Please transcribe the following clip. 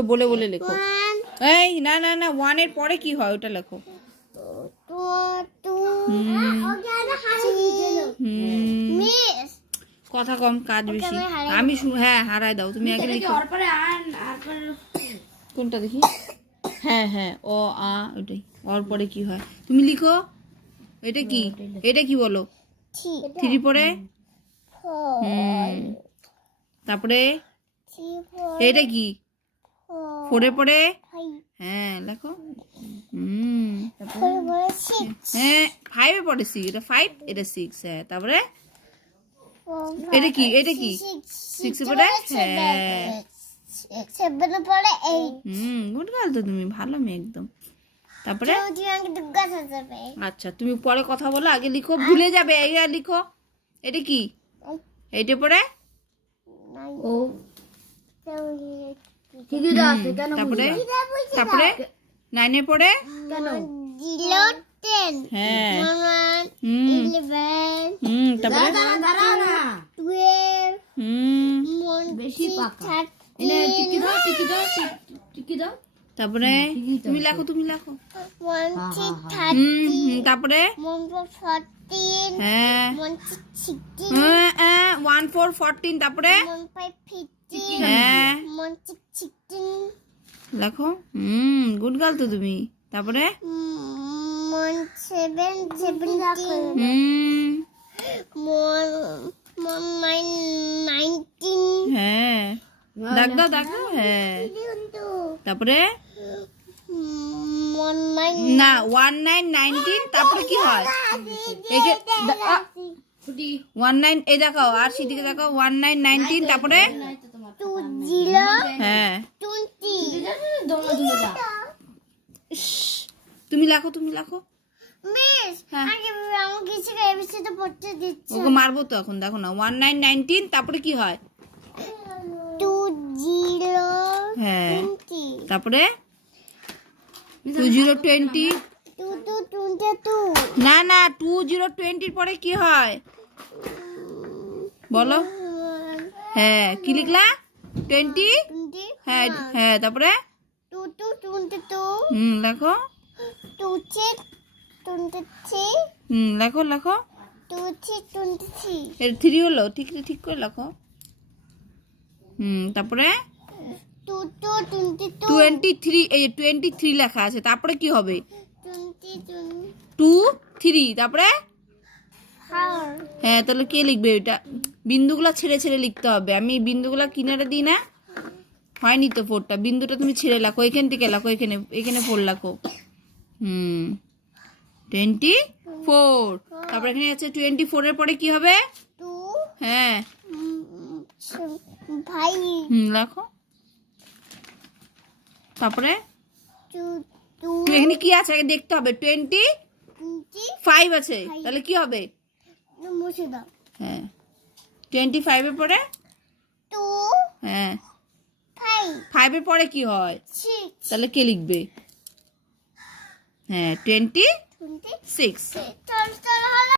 বলে বলে লেখো। এই না না না, 1 এর পরে কি হয় ওটা লেখো। কথা কম, কাজ বেশি। আমি হ্যাঁ হারাই দাও, তুমি আগে লিখো। কোনটা দেখি? হ্যাঁ হ্যাঁ, অ আ ওটাই। ওর পরে কি হয় তুমি লিখো। এটা কি? এটা কি বলো? 3 পরে তারপরে এটা কি? 4 এর পরে হ্যাঁ লেখো। হ্যাঁ 5 এর পরে 6, এটা 5 এটা 6। হ্যাঁ তারপরে এটা কি? এটা কি? 6 এর পরে হ্যাঁ 7 এর পরে 8। গুড গার্ল তো তুমি, ভালো মেয়ে একদম। তারপরে আচ্ছা তুমি পরে কথা বলো, আগে লিখো, ভুলে যাবে। এইটা লিখো। এটা কি? এইটা পরে ও তারপরে তারপরে 9 এর পরে কেন 0 10 হ্যাঁ 11 তারপরে 12 বেশি পাকা। 13 তারপরে তুমি লেখো, তুমি লেখো। 13 তারপরে 14 হ্যাঁ 16 1 4 14 তারপরে 15 হ্যাঁ 16 লেখো। গুড গার্ল তো তুমি। তারপরে 7 17 19 হ্যাঁ দাগ দাও দাগ দাও হ্যাঁ। তারপরে না 1 9 19 তারপরে কি হয়? 1 9 এই দেখাও, আর সেদিকে দেখাও। 1 9 19 তারপরে 20 হ্যাঁ 20 তুমি লেখো, তুমি লেখো। মিস হ্যাঁ। আগে আমাকে কিছু এবিসিডি পড়তে দিচ্ছে। ওকে মারবো তো এখন, দেখো না। 1 9 19 তারপরে কি হয়? 20 হ্যাঁ 20 তারপরে 20 20 22 না না 20 20 পরে কি হয় বলো? হ্যাঁ কি লিখলা? 20 হ্যাঁ হ্যাঁ তারপরে 22 লেখো। 23 লেখো লেখো। 23 এর 3 হলো, ঠিক ঠিক করে লেখো। তারপরে 23, এই 23 লেখা আছে, তারপরে কি হবে? 2 3 তারপরে হ্যাঁ তাহলে কে লিখবে এটা? বিন্দুগুলা ছেড়ে ছেড়ে লিখতে হবে। আমি বিন্দুগুলা কিনারে দিই না, হয়নি তো 4টা। বিন্দুটা তুমি ছেড়ে লেখো, এখান থেকে লেখো, এখানে এখানে 4 লেখো। 24 তারপরে এখানে আছে 24 এর পরে কি হবে? 2 হ্যাঁ ভাই লেখো। তারপরে 2 এখানে কি আছে আগে দেখতে হবে। 25 আছে, তাহলে কি হবে? মুছে দাও। হ্যাঁ 25 এর পরে 2 হ্যাঁ 5 5 এর পরে কি হয়? 6 তাহলে কে লিখবে? হ্যাঁ 26। চল চল হলো।